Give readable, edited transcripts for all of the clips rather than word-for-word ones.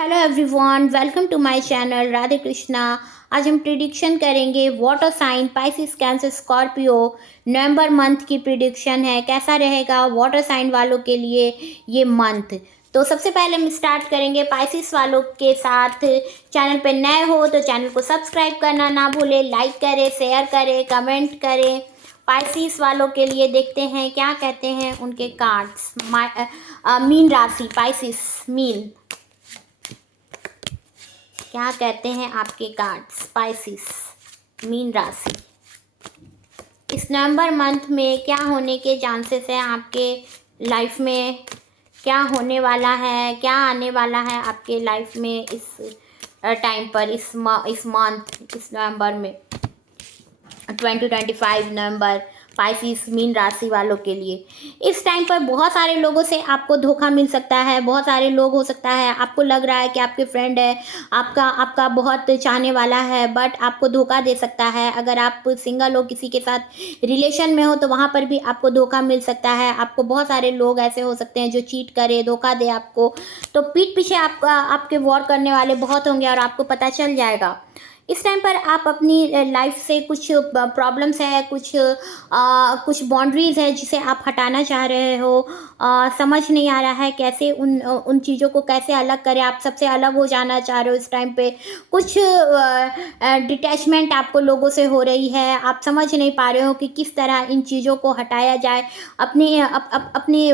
Hello everyone, welcome to my channel Radhe Krishna. आज हम prediction करेंगे water sign Pisces Cancer Scorpio नवंबर मंथ की प्रिडिक्शन है। कैसा रहेगा वाटर साइन वालों के लिए ये मंथ। तो सबसे पहले हम स्टार्ट करेंगे पाइसिस वालों के साथ। चैनल पे नए हो तो चैनल को सब्सक्राइब करना ना भूले, लाइक करें, शेयर करें, कमेंट करें। पाइसिस वालों के लिए देखते हैं क्या कहते हैं उनके कार्ड्स। मीन राशि पाइसिस मीन, क्या कहते हैं आपके कार्ड्स स्पाइसिस मीन राशि। इस नवंबर मंथ में क्या होने के चांसेस हैं आपके लाइफ में, क्या होने वाला है, क्या आने वाला है आपके लाइफ में इस टाइम पर, इस मंथ, इस नवंबर में 2025 नवंबर पाइसिस मीन राशि वालों के लिए। इस टाइम पर बहुत सारे लोगों से आपको धोखा मिल सकता है। बहुत सारे लोग हो सकता है आपको लग रहा है कि आपके फ्रेंड है, आपका बहुत चाहने वाला है, बट आपको धोखा दे सकता है। अगर आप सिंगल हो, किसी के साथ रिलेशन में हो, तो वहाँ पर भी आपको धोखा मिल सकता है। आपको बहुत सारे लोग ऐसे हो सकते हैं जो चीट करे, धोखा दे आपको। तो पीठ पीछे आपके वॉर करने वाले बहुत होंगे और आपको पता चल जाएगा। इस टाइम पर आप अपनी लाइफ से कुछ प्रॉब्लम्स है, कुछ बाउंड्रीज है जिसे आप हटाना चाह रहे हो। समझ नहीं आ रहा है कैसे उन चीज़ों को कैसे अलग करें। आप सबसे अलग हो जाना चाह रहे हो इस टाइम पे। कुछ डिटैचमेंट आपको लोगों से हो रही है। आप समझ नहीं पा रहे हो कि किस तरह इन चीज़ों को हटाया जाए। अपने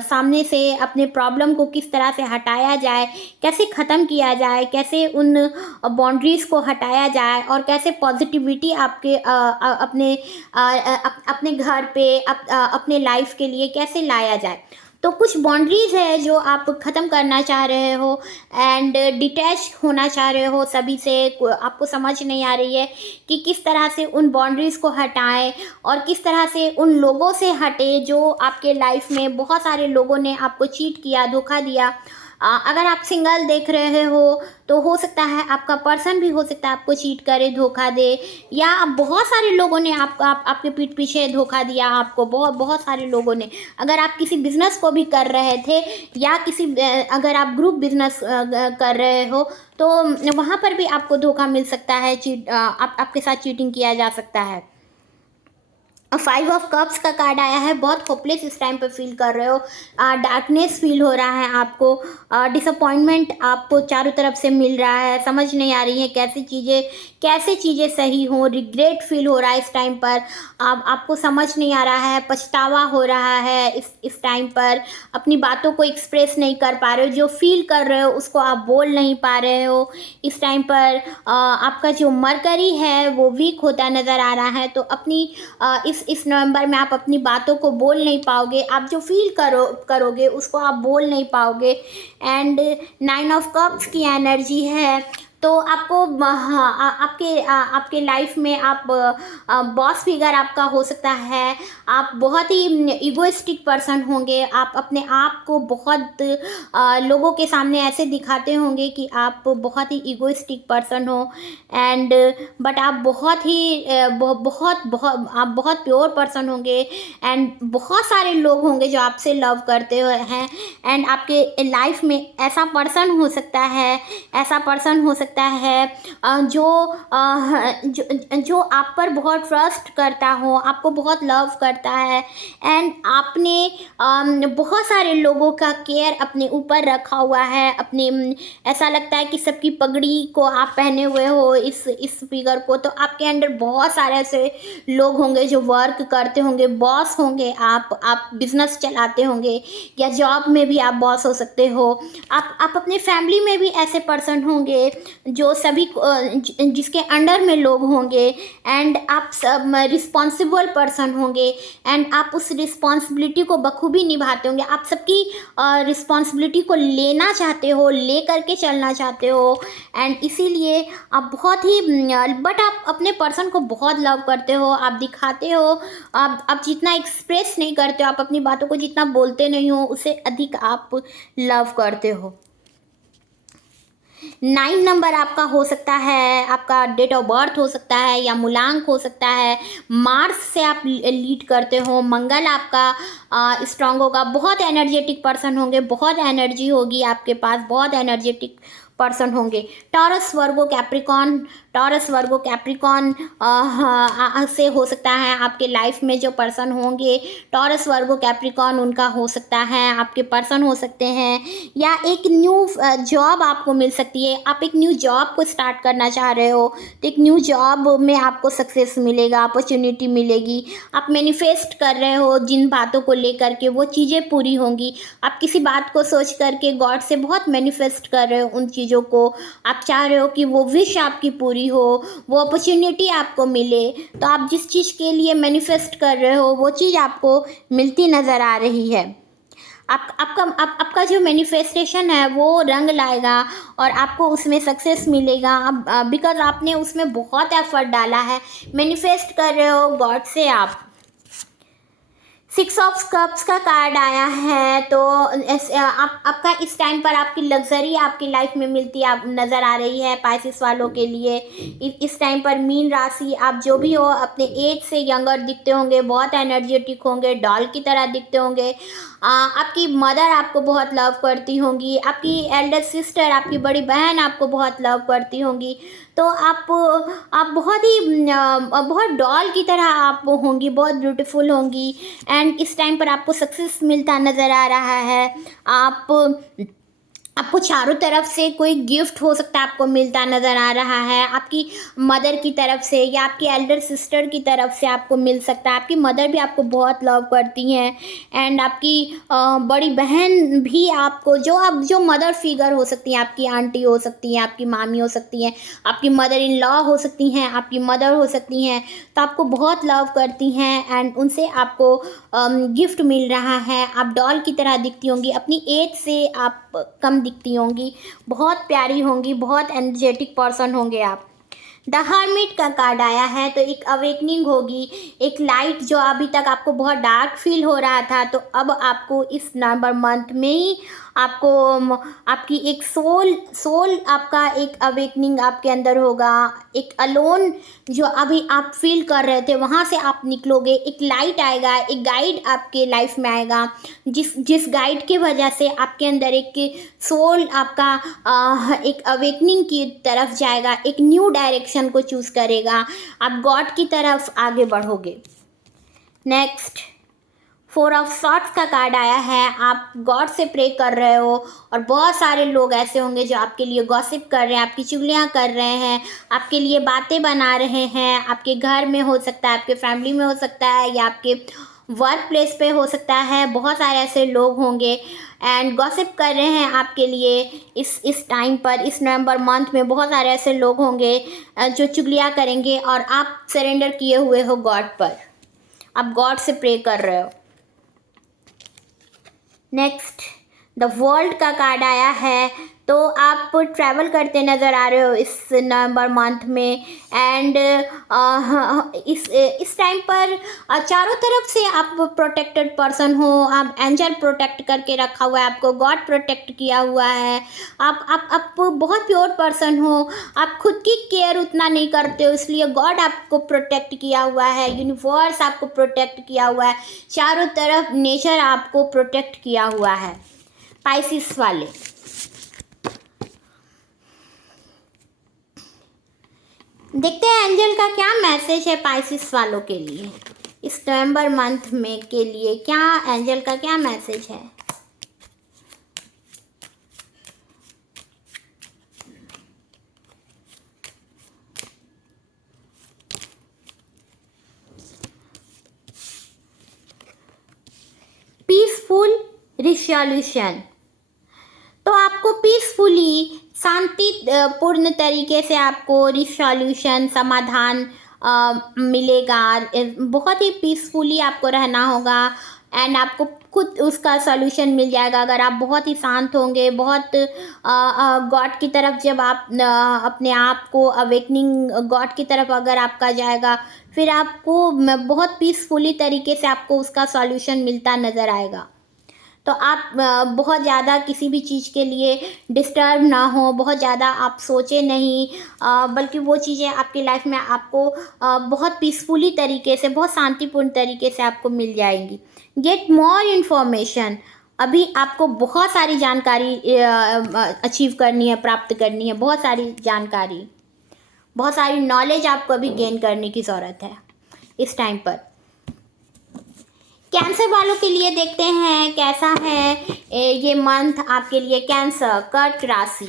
सामने से अपने प्रॉब्लम को किस तरह से हटाया जाए, कैसे ख़त्म किया जाए, कैसे उन बाउंड्रीज़ को हटाया जाए और कैसे पॉजिटिविटी आपके अपने घर पे अपने लाइफ के लिए कैसे लाया जाए। तो कुछ बाउंड्रीज़ है जो आप ख़त्म करना चाह रहे हो एंड डिटैच होना चाह रहे हो सभी से। आपको समझ नहीं आ रही है कि किस तरह से उन बाउंड्रीज़ को हटाएं और किस तरह से उन लोगों से हटे जो आपके लाइफ में, बहुत सारे लोगों ने आपको चीट किया, धोखा दिया। अगर आप सिंगल देख रहे हो तो हो सकता है आपका पर्सन भी हो सकता है आपको चीट करे, धोखा दे, या बहुत सारे लोगों ने आपके पीठ पीछे धोखा दिया आपको। बहुत सारे लोगों ने। अगर आप किसी बिजनेस को भी कर रहे थे या अगर आप ग्रुप बिजनेस कर रहे हो तो वहाँ पर भी आपको धोखा मिल सकता है। आपके साथ चीटिंग किया जा सकता है। 5 ऑफ कप्स का कार्ड आया है। बहुत होपलेस इस टाइम पे फील कर रहे हो। डार्कनेस फील हो रहा है आपको। डिसअपॉइंटमेंट आपको चारों तरफ से मिल रहा है। समझ नहीं आ रही है कैसे चीज़ें सही हों। रिग्रेट फील हो रहा है इस टाइम पर। आपको समझ नहीं आ रहा है, पछतावा हो रहा है इस टाइम पर। अपनी बातों को एक्सप्रेस नहीं कर पा रहे हो। जो फील कर रहे हो उसको आप बोल नहीं पा रहे हो इस टाइम पर। आपका जो मरकरी है वो वीक होता नज़र आ रहा है। तो अपनी इस नवंबर में आप अपनी बातों को बोल नहीं पाओगे। आप जो फील करोगे उसको आप बोल नहीं पाओगे। एंड 9 ऑफ कप्स की एनर्जी है। तो आपको आपके लाइफ में आप बॉस फिगर आपका हो सकता है। आप बहुत ही इगोइस्टिक पर्सन होंगे। आप अपने आप को बहुत लोगों के सामने ऐसे दिखाते होंगे कि आप बहुत ही इगोइस्टिक पर्सन हो। एंड बट आप बहुत ही आप बहुत प्योर पर्सन होंगे। एंड बहुत सारे लोग होंगे जो आपसे लव करते हैं। एंड आपके लाइफ में ऐसा पर्सन हो सकता है जो आप पर बहुत ट्रस्ट करता हो, आपको बहुत लव करता है। एंड आपने बहुत सारे लोगों का केयर अपने ऊपर रखा हुआ है। ऐसा लगता है कि सबकी पगड़ी को आप पहने हुए हो इस फिगर को। तो आपके अंदर बहुत सारे ऐसे लोग होंगे जो वर्क करते होंगे, बॉस होंगे। आप बिजनेस चलाते होंगे या जॉब में भी आप बॉस हो सकते हो। आप अपने फैमिली में भी ऐसे पर्सन होंगे जो जिसके अंडर में लोग होंगे। एंड आप सब रिस्पॉन्सिबल पर्सन होंगे। एंड आप उस रिस्पॉन्सिबिलिटी को बखूबी निभाते होंगे। आप सबकी रिस्पॉन्सिबिलिटी को लेना चाहते हो, ले करके चलना चाहते हो। एंड इसीलिए आप बट आप अपने पर्सन को बहुत लव करते हो। आप दिखाते हो, आप जितना एक्सप्रेस नहीं करते हो, आप अपनी बातों को जितना बोलते नहीं हो, उससे अधिक आप लव करते हो। 9 नंबर आपका हो सकता है, आपका डेट ऑफ बर्थ हो सकता है या मूलांक हो सकता है। मार्स से आप लीड करते हो। मंगल आपका स्ट्रांग होगा। बहुत एनर्जेटिक पर्सन होंगे, बहुत एनर्जी होगी आपके पास, बहुत एनर्जेटिक पर्सन होंगे। Taurus Virgo Capricorn, Taurus Virgo Capricorn से हो सकता है आपके लाइफ में जो पर्सन होंगे, टॉरस वर्गो कैप्रिकॉन उनका हो सकता है, आपके पर्सन हो सकते हैं। या एक न्यू जॉब आपको मिल सकती है, आप एक न्यू जॉब को स्टार्ट करना चाह रहे हो तो एक न्यू जॉब में आपको सक्सेस मिलेगा, अपॉर्चुनिटी मिलेगी। आप मैनिफेस्ट कर रहे हो जिन बातों को लेकर के, वो चीज़ें पूरी होंगी। आप किसी बात को सोच करके गॉड से बहुत मैनिफेस्ट कर रहे हो उन चीज़ों को, आप चाह रहे हो कि वो विश आपकी पूरी हो, वो अपॉर्चुनिटी आपको मिले। तो आप जिस चीज़ के लिए मैनिफेस्ट कर रहे हो वो चीज़ आपको मिलती नज़र आ रही है। आपका जो मैनिफेस्टेशन है वो रंग लाएगा और आपको उसमें सक्सेस मिलेगा, बिकॉज आपने उसमें बहुत एफर्ट डाला है, मैनिफेस्ट कर रहे हो गॉड से आप। 6 ऑफ कप्स का कार्ड आया है, तो आपका इस टाइम पर आपकी लग्जरी आपकी लाइफ में मिलती आप नज़र आ रही है पाइसेस वालों के लिए। इस टाइम पर मीन राशि, आप जो भी हो अपने एज से यंगर दिखते होंगे, बहुत एनर्जेटिक होंगे, डॉल की तरह दिखते होंगे। आपकी मदर आपको बहुत लव करती होंगी, आपकी एल्डर सिस्टर, आपकी बड़ी बहन आपको बहुत लव करती होंगी। तो आप बहुत ही बहुत डॉल की तरह आप होंगी, बहुत ब्यूटीफुल होंगी। एंड इस टाइम पर आपको सक्सेस मिलता नज़र आ रहा है। आपको चारों तरफ से कोई गिफ्ट हो सकता है आपको मिलता नज़र आ रहा है, आपकी मदर की तरफ से या आपकी एल्डर सिस्टर की तरफ से आपको मिल सकता है। आपकी मदर भी आपको बहुत लव करती हैं एंड आपकी बड़ी बहन भी आपको, जो मदर फिगर हो सकती हैं, आपकी आंटी हो सकती हैं, आपकी मामी हो सकती हैं, आपकी मदर इन लॉ हो सकती हैं, आपकी मदर हो सकती हैं, तो आपको बहुत लव करती हैं एंड उनसे आपको गिफ्ट मिल रहा है। आप डॉल की तरह दिखती होंगी, अपनी एज से आप कम दिखती होंगी, बहुत प्यारी होंगी, बहुत एनर्जेटिक पर्सन होंगे आप। द हर्मिट का कार्ड आया है, तो एक अवेकनिंग होगी, एक लाइट जो अभी तक आपको बहुत डार्क फील हो रहा था, तो अब आपको इस नवंबर मंथ में ही आपको आपकी एक सोल आपका एक अवेकनिंग आपके अंदर होगा। एक अलोन जो अभी आप फील कर रहे थे वहाँ से आप निकलोगे, एक लाइट आएगा, एक गाइड आपके लाइफ में आएगा, जिस गाइड की वजह से आपके अंदर एक सोल आपका एक अवेकनिंग की तरफ जाएगा, एक न्यू डायरेक्शन को चूज़ करेगा, आप गॉड की तरफ आगे बढ़ोगे। नेक्स्ट 4 ऑफ सॉर्ड्स का कार्ड आया है, आप गॉड से प्रे कर रहे हो और बहुत सारे लोग ऐसे होंगे जो आपके लिए गॉसिप कर रहे हैं, आपकी चुगलियाँ कर रहे हैं, आपके लिए बातें बना रहे हैं, आपके घर में हो सकता है, आपके फैमिली में हो सकता है, या आपके वर्क प्लेस पे हो सकता है। बहुत सारे ऐसे लोग होंगे एंड गॉसिप कर रहे हैं आपके लिए। इस टाइम पर, इस नवंबर मंथ में बहुत सारे ऐसे लोग होंगे जो चुगलियाँ करेंगे और आप सरेंडर किए हुए हो गॉड पर, आप गॉड से प्रे कर रहे हो। नेक्स्ट द वर्ल्ड का कार्ड आया है, तो आप ट्रैवल करते नज़र आ रहे हो इस नवंबर मंथ में एंड इस टाइम पर चारों तरफ से आप प्रोटेक्टेड पर्सन हो, आप एंजल प्रोटेक्ट करके रखा हुआ है, आपको गॉड प्रोटेक्ट किया हुआ है। आप बहुत प्योर पर्सन हो, आप खुद की केयर उतना नहीं करते हो, इसलिए गॉड आपको प्रोटेक्ट किया हुआ है, यूनिवर्स आपको प्रोटेक्ट किया हुआ है, चारों तरफ नेचर आपको प्रोटेक्ट किया हुआ है। पाइसिस वाले, देखते हैं एंजल का क्या मैसेज है पाइसिस वालों के लिए इस नवंबर मंथ में के लिए, क्या एंजल का क्या मैसेज है। पीसफुल रिसोल्यूशन, तो आपको पीसफुली शांतिपूर्ण तरीके से आपको रिसोल्यूशन समाधान मिलेगा, बहुत ही पीसफुली आपको रहना होगा एंड आपको खुद उसका सॉल्यूशन मिल जाएगा अगर आप बहुत ही शांत होंगे, बहुत गॉड की तरफ जब आप अपने आप को अवेकनिंग गॉड की तरफ अगर आपका जाएगा, फिर आपको बहुत पीसफुली तरीके से आपको उसका सॉल्यूशन मिलता नज़र आएगा। तो आप बहुत ज़्यादा किसी भी चीज़ के लिए डिस्टर्ब ना हो, बहुत ज़्यादा आप सोचें नहीं, बल्कि वो चीज़ें आपकी लाइफ में आपको बहुत पीसफुली तरीके से, बहुत शांतिपूर्ण तरीके से आपको मिल जाएंगी। गेट मोर इन्फॉर्मेशन, अभी आपको बहुत सारी जानकारी अचीव करनी है, प्राप्त करनी है, बहुत सारी जानकारी, बहुत सारी नॉलेज आपको अभी गेन करने की ज़रूरत है इस टाइम पर। कैंसर वालों के लिए देखते हैं कैसा है ये मंथ आपके लिए। कैंसर, कर्क राशि,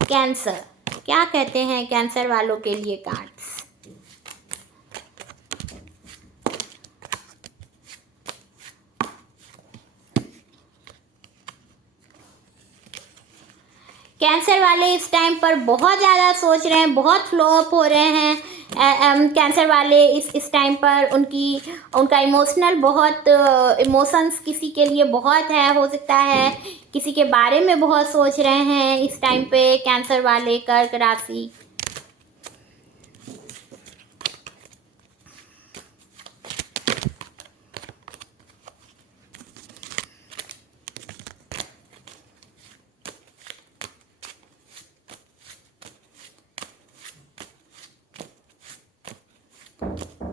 कैंसर, क्या कहते हैं कैंसर वालों के लिए कार्ड्स। कैंसर वाले इस टाइम पर बहुत ज़्यादा सोच रहे हैं, बहुत फ्लो अप हो रहे हैं। कैंसर वाले इस टाइम पर उनका इमोशनल बहुत इमोशंस किसी के लिए बहुत है, हो सकता है किसी के बारे में बहुत सोच रहे हैं इस टाइम पे कैंसर वाले, कर्क राशि।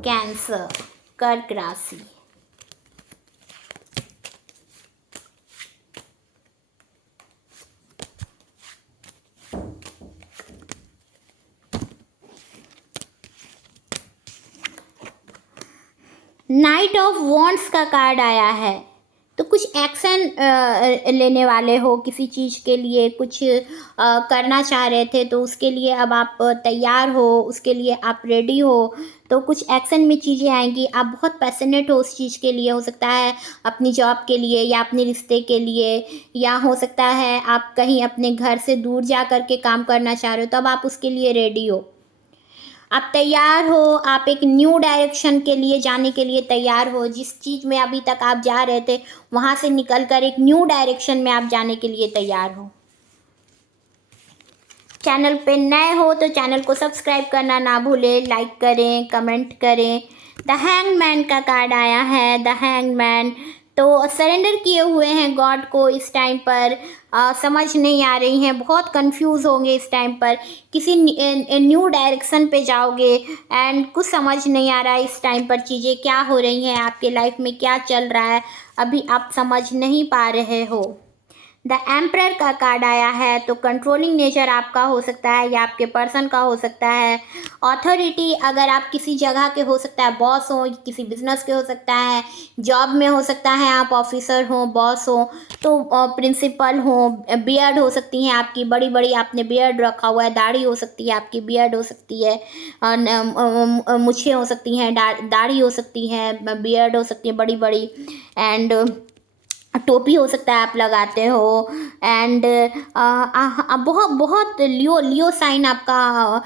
कैंसर, कर्क राशि, नाइट ऑफ वॉन्ड्स का कार्ड आया है। तो कुछ एक्शन लेने वाले हो किसी चीज़ के लिए, कुछ करना चाह रहे थे तो उसके लिए अब आप तैयार हो, उसके लिए आप रेडी हो, तो कुछ एक्शन में चीज़ें आएंगी। आप बहुत पैशनेट हो उस चीज़ के लिए, हो सकता है अपनी जॉब के लिए या अपने रिश्ते के लिए, या हो सकता है आप कहीं अपने घर से दूर जा कर के काम करना चाह रहे हो, तो अब आप उसके लिए रेडी हो, आप तैयार हो, आप एक न्यू डायरेक्शन के लिए जाने के लिए तैयार हो। जिस चीज़ में अभी तक आप जा रहे थे वहाँ से निकल कर एक न्यू डायरेक्शन में आप जाने के लिए तैयार हो। चैनल पे नए हो तो चैनल को सब्सक्राइब करना ना भूलें, लाइक करें, कमेंट करें। द हैंगमैन का कार्ड आया है, द हैंगमैन। तो सरेंडर किए हुए हैं गॉड को इस टाइम पर, समझ नहीं आ रही हैं, बहुत कंफ्यूज होंगे इस टाइम पर, किसी न्यू डायरेक्शन पे जाओगे एंड कुछ समझ नहीं आ रहा है इस टाइम पर चीज़ें क्या हो रही हैं, आपके लाइफ में क्या चल रहा है अभी आप समझ नहीं पा रहे हो। द एम्परर का कार्ड आया है। तो कंट्रोलिंग नेचर आपका हो सकता है या आपके पर्सन का हो सकता है। अथॉरिटी, अगर आप किसी जगह के हो सकता है, बॉस हो, किसी बिजनेस के हो सकता है, जॉब में हो सकता है आप ऑफिसर हो, बॉस हो, तो प्रिंसिपल हो, बियर्ड हो सकती हैं आपकी, बड़ी बड़ी आपने बियर्ड रखा हुआ है, दाढ़ी हो सकती है आपकी, बियर्ड हो सकती है, मूछें हो सकती हैं, दाढ़ी हो सकती है, बियर्ड हो सकती है बड़ी बड़ी, एंड टोपी हो सकता है आप लगाते हो, एंड बहुत बहुत लियो साइन आपका,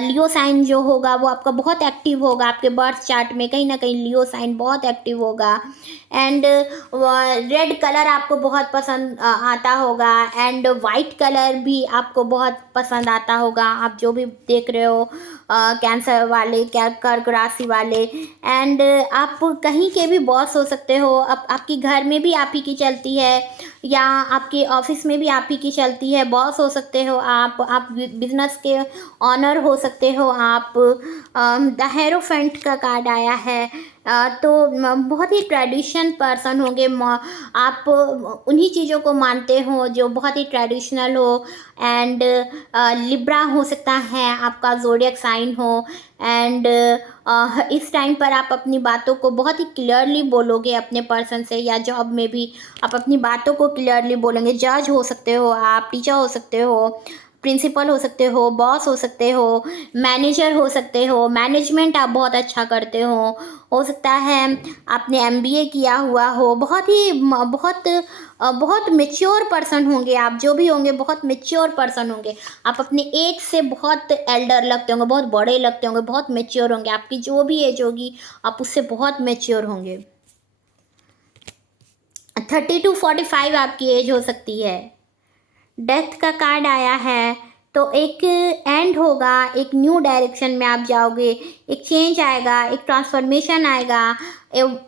लियो साइन जो होगा वो आपका बहुत एक्टिव होगा, आपके बर्थ चार्ट में कहीं ना कहीं लियो साइन बहुत एक्टिव होगा। एंड रेड कलर आपको बहुत पसंद आता होगा, एंड वाइट कलर भी आपको बहुत पसंद आता होगा, आप जो भी देख रहे हो कैंसर वाले, क्या कर्क राशि वाले। एंड आप कहीं के भी बॉस हो सकते हो, आपकी घर में भी आप ही की चलती है या आपके ऑफिस में भी आप ही की चलती है, बॉस हो सकते हो आप बिजनेस के ऑनर हो सकते हो आप। द हेरोफेंट का कार्ड आया है। तो बहुत ही ट्रेडिशन पर्सन होंगे आप, उन्हीं चीज़ों को मानते हो जो बहुत ही ट्रेडिशनल हो। एंड लिब्रा हो सकता है आपका ज़ोडिएक साइन हो। एंड इस टाइम पर आप अपनी बातों को बहुत ही क्लियरली बोलोगे अपने पर्सन से, या जॉब में भी आप अपनी बातों को क्लियरली बोलेंगे। जज हो सकते हो आप, टीचर हो सकते हो, प्रिंसिपल हो सकते हो, बॉस हो सकते हो, मैनेजर हो सकते हो, मैनेजमेंट आप बहुत अच्छा करते हो सकता है आपने एमबीए किया हुआ हो, बहुत मेच्योर पर्सन होंगे आप, जो भी होंगे बहुत मेच्योर पर्सन होंगे आप, अपने एज से बहुत एल्डर लगते होंगे, बहुत बड़े लगते होंगे, बहुत मेच्योर होंगे, आपकी जो भी एज होगी आप उससे बहुत मेच्योर होंगे। 30 to 45 आपकी एज हो सकती है। डेथ का कार्ड आया है। तो एक एंड होगा, एक न्यू डायरेक्शन में आप जाओगे, एक चेंज आएगा, एक ट्रांसफॉर्मेशन आएगा।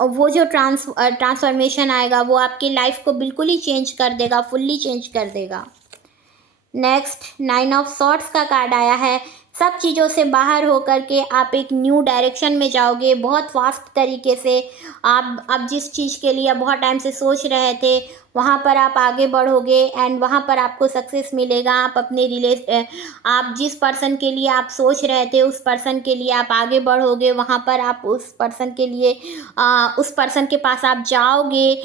वो जो ट्रांसफॉर्मेशन आएगा वो आपकी लाइफ को बिल्कुल ही चेंज कर देगा, फुल्ली चेंज कर देगा। नेक्स्ट 9 ऑफ सॉर्ड्स का कार्ड आया है। सब चीज़ों से बाहर हो कर के आप एक न्यू डायरेक्शन में जाओगे बहुत फास्ट तरीके से। आप जिस चीज़ के लिए बहुत टाइम से सोच रहे थे वहाँ पर आप आगे बढ़ोगे एंड वहाँ पर आपको सक्सेस मिलेगा। आप आप जिस पर्सन के लिए आप सोच रहे थे उस पर्सन के लिए आप आगे बढ़ोगे। वहाँ पर आप उस पर्सन के लिए उस पर्सन के पास आप जाओगे,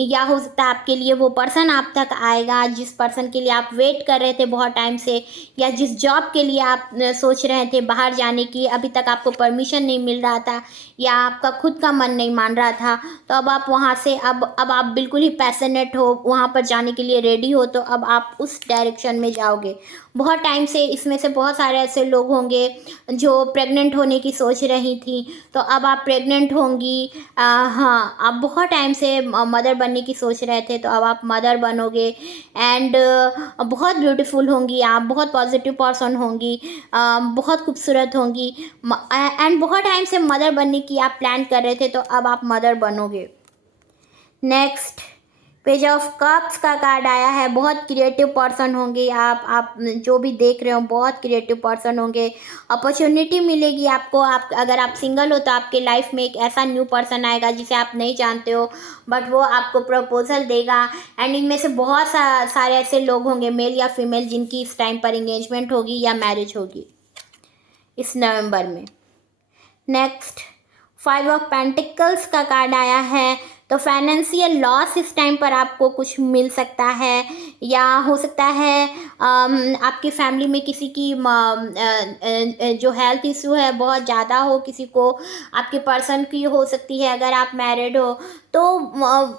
या हो सकता है आपके लिए वो पर्सन आप तक आएगा जिस पर्सन के लिए आप वेट कर रहे थे बहुत टाइम से, या जिस जॉब के लिए आप सोच रहे थे बाहर जाने की, अभी तक आपको परमिशन नहीं मिल रहा था या आपका खुद का मन नहीं मान रहा था। तो अब आप वहाँ से अब आप बिल्कुल ही पैशनेट हो, वहाँ पर जाने के लिए रेडी हो, तो अब आप उस डायरेक्शन में जाओगे। बहुत टाइम से इसमें से बहुत सारे ऐसे लोग होंगे जो प्रेग्नेंट होने की सोच रही थी, तो अब आप प्रेग्नेंट होंगी। हाँ, आप बहुत टाइम से मदर बनने की सोच रहे थे, तो अब आप मदर बनोगे एंड बहुत ब्यूटीफुल होंगी आप, बहुत पॉजिटिव पर्सन होंगी, बहुत खूबसूरत होंगी एंड बहुत टाइम से मदर बनने की आप प्लान कर रहे थे, तो अब आप मदर बनोगे। नेक्स्ट पेज ऑफ कप्स का कार्ड आया है। बहुत क्रिएटिव पर्सन होंगे आप जो भी देख रहे हो बहुत क्रिएटिव पर्सन होंगे। अपॉर्चुनिटी मिलेगी आपको। आप अगर आप सिंगल हो तो आपके लाइफ में एक ऐसा न्यू पर्सन आएगा जिसे आप नहीं जानते हो, बट वो आपको प्रपोजल देगा एंड इनमें से बहुत सारे ऐसे लोग होंगे मेल या फीमेल जिनकी इस टाइम पर एंगेजमेंट होगी या मैरिज होगी इस नवंबर में। नेक्स्ट 5 ऑफ पेंटिकल्स का कार्ड आया है। तो फाइनेंशियल लॉस इस टाइम पर आपको कुछ मिल सकता है, या हो सकता है आपकी फैमिली में किसी की जो हेल्थ इशू है बहुत ज़्यादा हो, किसी को आपके पर्सन की हो सकती है। अगर आप मैरिड हो तो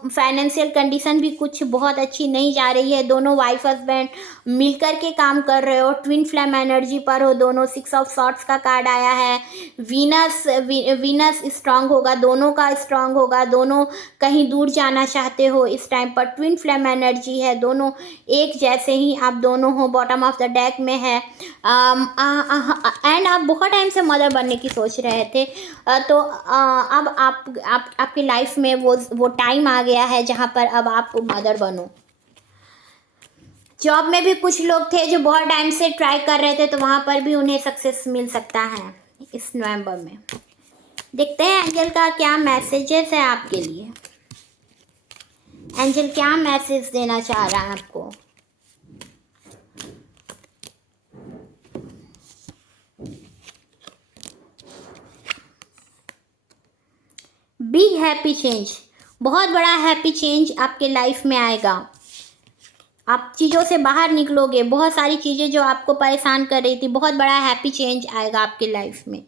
फाइनेंशियल कंडीशन भी कुछ बहुत अच्छी नहीं जा रही है। दोनों वाइफ हस्बैंड मिलकर के काम कर रहे हो, ट्विन फ्लेम एनर्जी पर हो दोनों। 6 ऑफ सॉर्ड्स का कार्ड आया है। वीनस स्ट्रांग होगा, दोनों का स्ट्रांग होगा, दोनों कहीं दूर जाना चाहते हो इस टाइम पर। ट्विन फ्लेम एनर्जी है, दोनों एक जैसे ही आप दोनों हो। बॉटम ऑफ द डेक में है एंड आप बहुत टाइम से मदर बनने की सोच रहे थे, तो अब आपकी लाइफ में वो टाइम आ गया है जहाँ पर अब आप मदर बनो। जॉब में भी कुछ लोग थे जो बहुत टाइम से ट्राई कर रहे थे, तो वहाँ पर भी उन्हें सक्सेस मिल सकता है इस नवंबर में। देखते हैं एंजल का क्या मैसेजेस है आपके लिए। एंजल क्या मैसेज देना चाह रहा है आपको। बिग हैप्पी चेंज, बहुत बड़ा हैप्पी चेंज आपके लाइफ में आएगा। आप चीज़ों से बाहर निकलोगे, बहुत सारी चीज़ें जो आपको परेशान कर रही थी, बहुत बड़ा हैप्पी चेंज आएगा आपके लाइफ में।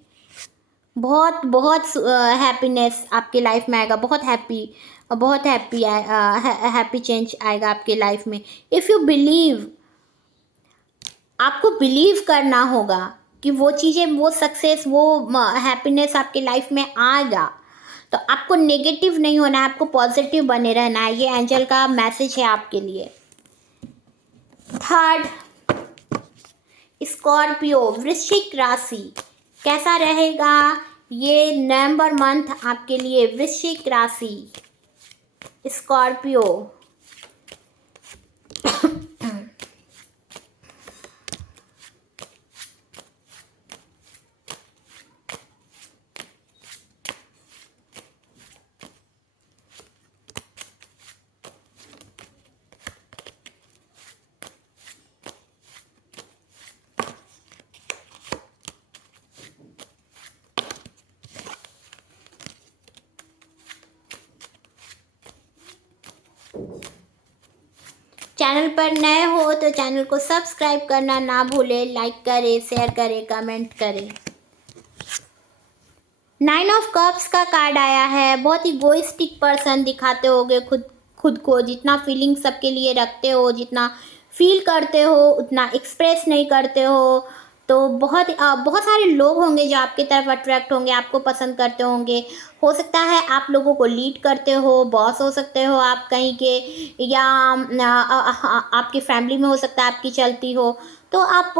बहुत बहुत हैप्पीनेस आपके लाइफ में आएगा, बहुत हैप्पी चेंज आएगा आपके लाइफ में। इफ़ यू बिलीव, आपको बिलीव करना होगा कि वो चीज़ें, वो सक्सेस, वो हैप्पीनेस आपके लाइफ में आएगा। तो आपको नेगेटिव नहीं होना है, आपको पॉजिटिव बने रहना है। ये एंजल का मैसेज है आपके लिए। थर्ड, स्कॉर्पियो, वृश्चिक राशि, कैसा रहेगा ये नवंबर मंथ आपके लिए। वृश्चिक राशि, स्कॉर्पियो। चैनल पर नए हो तो चैनल को सब्सक्राइब करना ना भूलें, लाइक करें, शेयर करें, कमेंट करें। 9 ऑफ कप्स का कार्ड आया है। बहुत ही इगोइस्टिक पर्सन दिखाते होगे खुद को। जितना फीलिंग सबके लिए रखते हो, जितना फील करते हो उतना एक्सप्रेस नहीं करते हो। तो बहुत सारे लोग होंगे जो आपकी तरफ अट्रैक्ट होंगे, आपको पसंद करते होंगे। हो सकता है आप लोगों को लीड करते हो, बॉस हो सकते हो आप कहीं के, या आपकी फैमिली में हो सकता है आपकी चलती हो। तो आप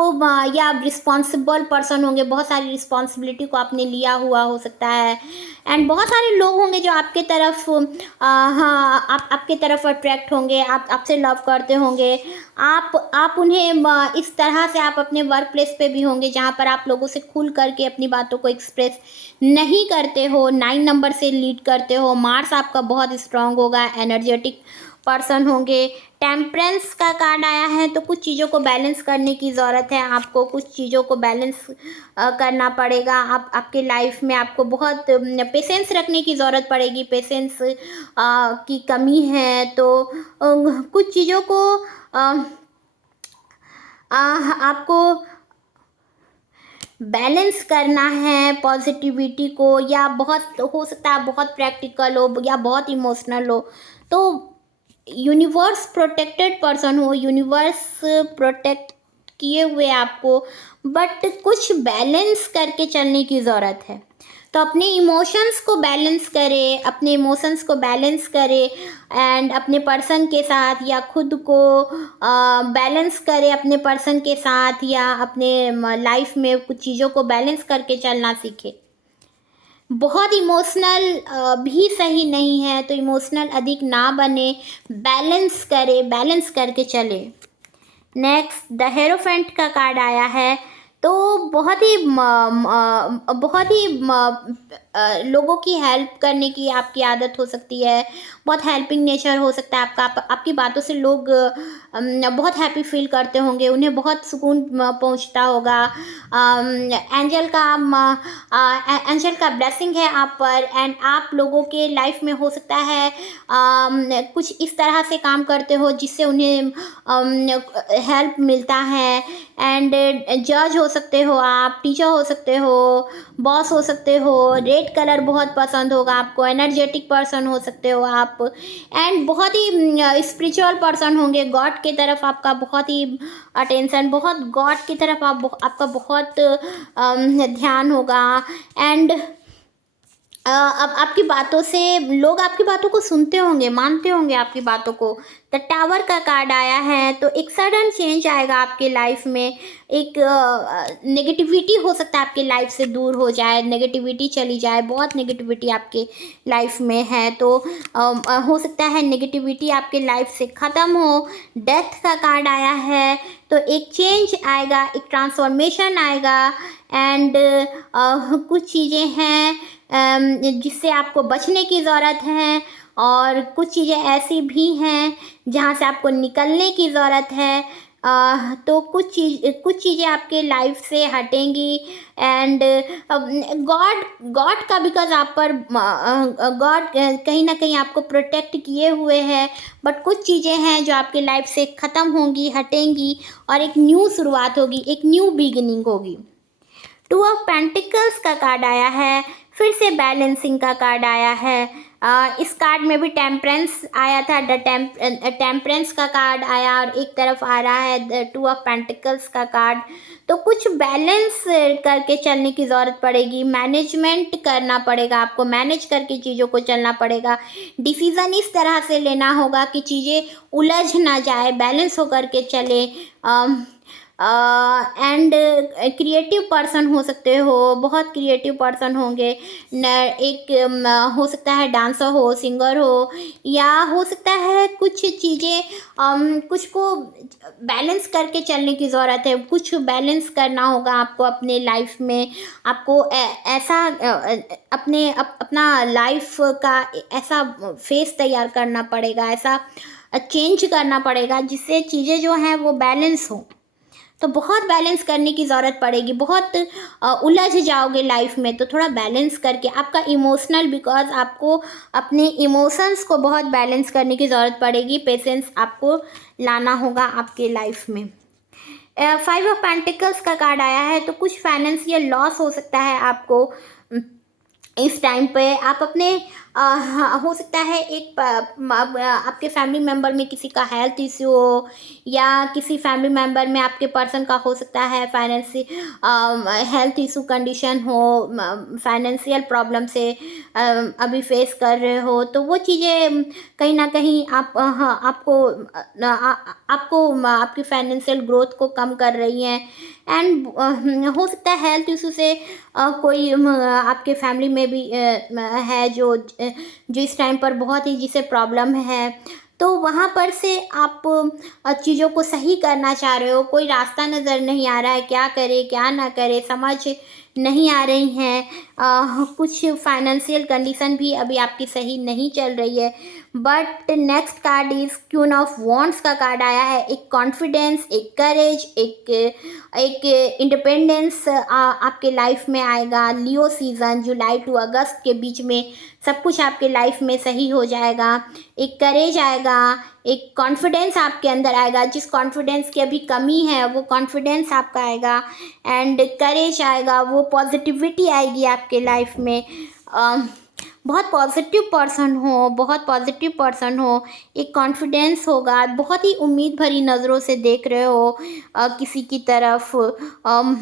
या रिस्पॉन्सिबल पर्सन होंगे, बहुत सारी रिस्पॉन्सिबिलिटी को आपने लिया हुआ हो सकता है। एंड बहुत सारे लोग होंगे जो आपके तरफ हाँ आपके तरफ अट्रैक्ट होंगे, आप आपसे लव करते होंगे। आप उन्हें इस तरह से आप अपने वर्क प्लेस पे भी होंगे जहाँ पर आप लोगों से खुल करके अपनी बातों को एक्सप्रेस नहीं करते हो। 9 नंबर से लीड करते हो। मार्स आपका बहुत स्ट्रांग होगा, एनर्जेटिक पर्सन होंगे। टेम्परेंस का कार्ड आया है, तो कुछ चीज़ों को बैलेंस करने की ज़रूरत है आपको, कुछ चीज़ों को बैलेंस करना पड़ेगा। आपके लाइफ में आपको बहुत पेशेंस रखने की ज़रूरत पड़ेगी। पेशेंस की कमी है, तो कुछ चीज़ों को आपको बैलेंस करना है पॉजिटिविटी को, या बहुत हो सकता है बहुत प्रैक्टिकल हो या बहुत इमोशनल हो। तो यूनिवर्स प्रोटेक्टेड पर्सन हो, यूनिवर्स प्रोटेक्ट किए हुए आपको, बट कुछ बैलेंस करके चलने की ज़रूरत है। तो अपने इमोशंस को बैलेंस करें, अपने इमोशंस को बैलेंस करें एंड अपने पर्सन के साथ या खुद को बैलेंस करें अपने पर्सन के साथ, या अपने लाइफ में कुछ चीज़ों को बैलेंस करके चलना सीखें। बहुत इमोशनल भी सही नहीं है, तो इमोशनल अधिक ना बने, बैलेंस करें, बैलेंस करके चले। नेक्स्ट द हेरोफेंट का कार्ड आया है, तो बहुत ही लोगों की हेल्प करने की आपकी आदत हो सकती है, बहुत हेल्पिंग नेचर हो सकता है आपका। आपकी बातों से लोग बहुत हैप्पी फील करते होंगे, उन्हें बहुत सुकून पहुंचता होगा। एंजल का ब्लेसिंग है आप पर, एंड आप लोगों के लाइफ में हो सकता है कुछ इस तरह से काम करते हो जिससे उन्हें हेल्प मिलता है। एंड जज हो सकते हो आप, टीचर हो सकते हो, बॉस हो सकते हो। रेड कलर बहुत पसंद होगा आपको, एनर्जेटिक पर्सन हो सकते हो आप, एंड बहुत ही स्पिरिचुअल पर्सन होंगे। गॉड की तरफ आपका बहुत ही अटेंशन, बहुत गॉड की तरफ आपका बहुत ध्यान होगा। एंड अब आपकी बातों से लोग आपकी बातों को सुनते होंगे, मानते होंगे आपकी बातों को। द टावर का कार्ड आया है, तो एक सडन चेंज आएगा आपके लाइफ में। एक नेगेटिविटी हो सकता है आपके लाइफ से दूर हो जाए, नेगेटिविटी चली जाए। बहुत नेगेटिविटी आपके लाइफ में है, तो हो सकता है नेगेटिविटी आपके लाइफ से ख़त्म हो। डेथ का कार्ड आया है, तो एक चेंज आएगा, एक ट्रांसफॉर्मेशन आएगा। एंड कुछ चीज़ें हैं जिससे आपको बचने की ज़रूरत है, और कुछ चीज़ें ऐसी भी हैं जहाँ से आपको निकलने की ज़रूरत है। तो कुछ चीज़ें आपके लाइफ से हटेंगी। एंड गॉड का बिकॉज आप पर गॉड कहीं ना कहीं आपको प्रोटेक्ट किए हुए हैं, बट कुछ चीज़ें हैं जो आपके लाइफ से ख़त्म होंगी, हटेंगी, और एक न्यू शुरुआत होगी, एक न्यू बिगिनिंग होगी। 2 ऑफ पेंटिकल्स का कार्ड आया है, फिर से बैलेंसिंग का कार्ड आया है। इस कार्ड में भी टेम्परेंस आया था, टेम्परेंस का कार्ड आया, और एक तरफ आ रहा है 2 ऑफ पेंटिकल्स का कार्ड। तो कुछ बैलेंस करके चलने की ज़रूरत पड़ेगी, मैनेजमेंट करना पड़ेगा आपको, मैनेज करके चीज़ों को चलना पड़ेगा। डिसीज़न इस तरह से लेना होगा कि चीज़ें उलझ ना जाए, बैलेंस होकर के चले। एंड क्रिएटिव पर्सन हो सकते हो, बहुत क्रिएटिव पर्सन होंगे। एक हो सकता है डांसर हो, सिंगर हो, या हो सकता है कुछ चीज़ें कुछ को बैलेंस करके चलने की ज़रूरत है। कुछ बैलेंस करना होगा आपको अपने लाइफ में। आपको ऐसा अपना लाइफ का ऐसा फेस तैयार करना पड़ेगा, ऐसा चेंज करना पड़ेगा जिससे चीज़ें जो हैं वो बैलेंस हो। तो बहुत बैलेंस करने की ज़रूरत पड़ेगी, बहुत उलझ जाओगे लाइफ में, तो थोड़ा बैलेंस करके आपका इमोशनल, बिकॉज आपको अपने इमोशंस को बहुत बैलेंस करने की ज़रूरत पड़ेगी। पेशेंस आपको लाना होगा आपके लाइफ में। 5 ऑफ पेंटिकल्स का कार्ड आया है, तो कुछ फाइनेंशियल लॉस हो सकता है आपको इस टाइम पे। आप अपने हाँ, हो सकता है आपके फैमिली मेम्बर में किसी का हेल्थ इश्यू हो, या किसी फैमिली मेम्बर में आपके पर्सन का हो सकता है हेल्थ इशू कंडीशन हो, फाइनेंशियल प्रॉब्लम से अभी फेस कर रहे हो, तो वो चीज़ें कहीं ना कहीं हाँ, आपको आपकी फाइनेंशियल ग्रोथ को कम कर रही हैं। एंड हो सकता है हेल्थ इशू से कोई आपके फैमिली में भी है जो इस टाइम पर बहुत ही जिसे प्रॉब्लम है, तो वहाँ पर से आप चीज़ों को सही करना चाह रहे हो, कोई रास्ता नज़र नहीं आ रहा है, क्या करे क्या ना करे समझ नहीं आ रही हैं। कुछ फाइनेंशियल कंडीशन भी अभी आपकी सही नहीं चल रही है। But next card is queen of wands का कार्ड आया है। एक कॉन्फिडेंस, एक करेज, एक इंडिपेंडेंस आपके लाइफ में आएगा। लियो सीजन जुलाई टू अगस्त के बीच में सब कुछ आपके लाइफ में सही हो जाएगा। एक करेज आएगा, एक कॉन्फिडेंस आपके अंदर आएगा, जिस कॉन्फिडेंस की अभी कमी है वो कॉन्फिडेंस आपका आएगा। एंड करेज आएगा, वो पॉजिटिविटी आएगी आपके लाइफ में। बहुत पॉजिटिव पर्सन हो, बहुत पॉजिटिव पर्सन हो, एक कॉन्फिडेंस होगा, बहुत ही उम्मीद भरी नज़रों से देख रहे हो किसी की तरफ।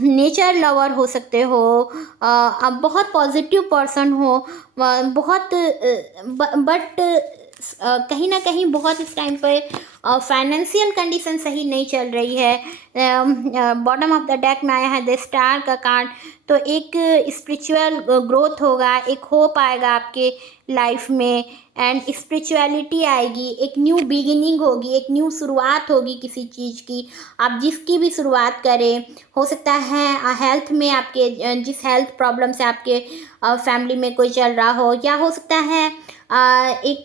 नेचर लवर हो सकते हो, आप बहुत पॉजिटिव पर्सन हो, बहुत बट कहीं ना कहीं बहुत इस टाइम पर फाइनेंशियल कंडीशन सही नहीं चल रही है। बॉटम ऑफ द डेक में आया है द स्टार का कार्ड। तो एक स्पिरिचुअल ग्रोथ होगा, एक होप आएगा आपके लाइफ में, एंड स्पिरिचुअलिटी आएगी, एक न्यू बिगिनिंग होगी, एक न्यू शुरुआत होगी किसी चीज़ की। आप जिसकी भी शुरुआत करें, हो सकता है हेल्थ में आपके जिस हेल्थ प्रॉब्लम से आपके फैमिली में कोई चल रहा हो, या हो सकता है एक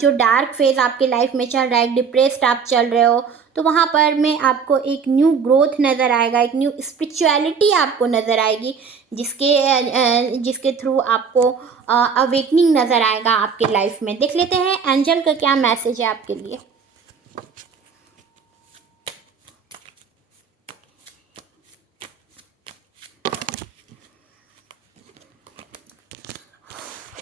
जो डार्क फेज आपके लाइफ में चल रहा है, डिप्रेस्ड आप चल रहे हो, तो वहाँ पर में आपको एक न्यू ग्रोथ नज़र आएगा, एक न्यू स्पिरिचुअलिटी आपको नज़र आएगी, जिसके थ्रू आपको अवेकनिंग नज़र आएगा आपके लाइफ में। देख लेते हैं एंजल का क्या मैसेज है आपके लिए।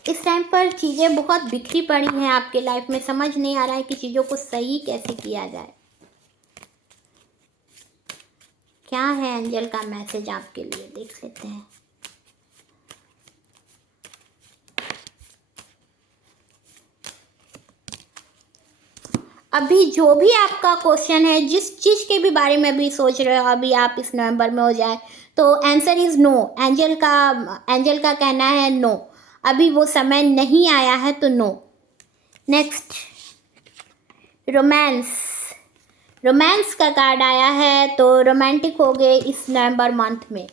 इस टाइम पर चीज़ें बहुत बिखरी पड़ी हैं आपके लाइफ में, समझ नहीं आ रहा है कि चीज़ों को सही कैसे किया जाए। क्या है एंजल का मैसेज आपके लिए, देख लेते हैं। अभी जो भी आपका क्वेश्चन है, जिस चीज़ के भी बारे में अभी सोच रहे हो, अभी आप इस नवंबर में हो जाए, तो आंसर इज़ नो। एंजल का कहना है नो, अभी वो समय नहीं आया है, तो नो। नेक्स्ट रोमांस का कार्ड आया है, तो रोमांटिक हो गए इस नवंबर मंथ में।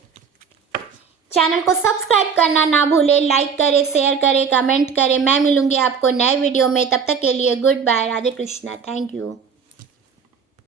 चैनल को सब्सक्राइब करना ना भूले, लाइक करें, शेयर करें, कमेंट करें। मैं मिलूंगी आपको नए वीडियो में, तब तक के लिए good bye, Radhe Krishna, thank you.